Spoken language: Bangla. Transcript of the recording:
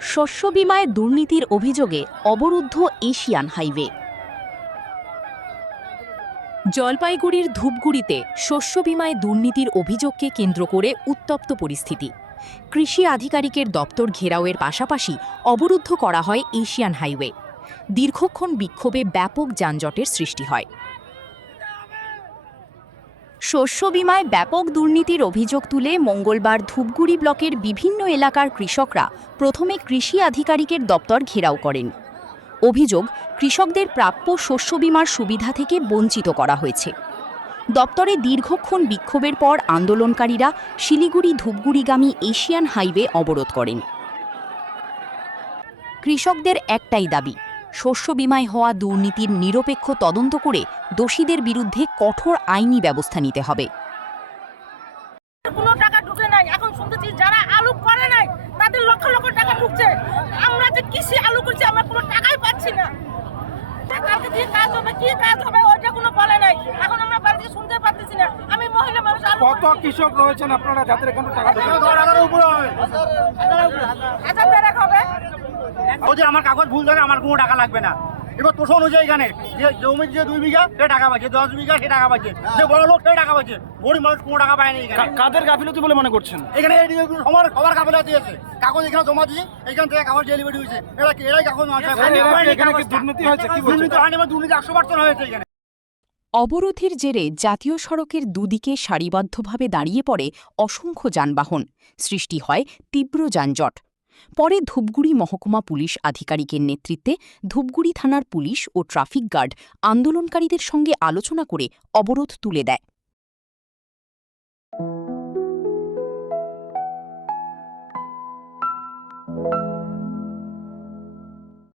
শস্য বীমায় দুর্নীতির অভিযোগে অবরুদ্ধ এশিয়ান হাইওয়ে। জলপাইগুড়ির ধূপগুড়িতে শস্য বীমায় দুর্নীতির অভিযোগকে কেন্দ্র করে উত্তপ্ত পরিস্থিতি। কৃষি আধিকারিকের দপ্তর ঘেরাওয়ের পাশাপাশি অবরুদ্ধ করা হয় এশিয়ান হাইওয়ে। দীর্ঘক্ষণ বিক্ষোভে ব্যাপক যানজটের সৃষ্টি হয়। শস্য বীমায় ব্যাপক দুর্নীতির অভিযোগ তুলে মঙ্গলবার ধূপগুড়ি ব্লকের বিভিন্ন এলাকার কৃষকরা প্রথমে কৃষি আধিকারিকের দপ্তর ঘেরাও করেন। অভিযোগ, কৃষকদের প্রাপ্য শস্য বীমার সুবিধা থেকে বঞ্চিত করা হয়েছে। দপ্তরে দীর্ঘক্ষণ বিক্ষোভের পর আন্দোলনকারীরা শিলিগুড়ি ধূপগুড়িগামী এশিয়ান হাইওয়ে অবরোধ করেন। কৃষকদের একটাই দাবি, শস্য বীমায় হওয়া দুর্নীতির নিরপেক্ষ তদন্ত করে দোষীদের বিরুদ্ধে কঠোর আইনি ব্যবস্থা নিতে হবে। কোনো টাকা ঢুকে নাই, এখন শুনতেছি যারা আলু করে নাই তাদের লক্ষ লক্ষ টাকা ঢুকছে। আমরা যে কৃষি আলু করছি আমরা কোনো টাকাই পাচ্ছি না। কালকে কি কাজ হবে, কি কাজ হবে ওইটা কোনো বলে নাই। এখন আমরা বাড়িতে শুনতে পাচ্ছি না। আমি মহিলা মানুষ। কত কৃষক রয়েছেন আপনারা যাদের এখানে টাকা ঢুকে? হাজার হবে। ওদের আমার কাগজ ভুল থাকে, আমার কোনো টাকা লাগবে না। এবার তোষণ অনুযায়ী এখানে যে জমির যে 2 বিঘা সে টাকা পাচ্ছে, 10 বিঘা সে টাকা পাচ্ছে, যে বড় লোক সে টাকা পাচ্ছে, গরিব মানুষ কোনো টাকা পায়নি। এখানে কাদের গাফিলতি বলে মনে করছেন? এখানে সবার গাফিলতি আছে। কাগজ এখানে জমা দিয়েছে, এখান থেকে কাগজ ডেলিভারি হয়েছে। এরাই কাগজ এখানে কি দুর্নীতি হয়েছে? কি বলছেন? দুর্নীতি হয়নি, দুর্নীতি 100% হয়েছে এখানে। অবরোধের জেরে জাতীয় সড়কের দুদিকে সারিবদ্ধভাবে দাঁড়িয়ে পড়ে অসংখ্য যানবাহন। সৃষ্টি হয় তীব্র যানজট। পরে ধূপগুড়ি মহকুমা পুলিশ আধিকারিকের নেতৃত্বে ধূপগুড়ি থানার পুলিশ ও ট্রাফিক গার্ড আন্দোলনকারীদের সঙ্গে আলোচনা করে অবরোধ তুলে দেয়।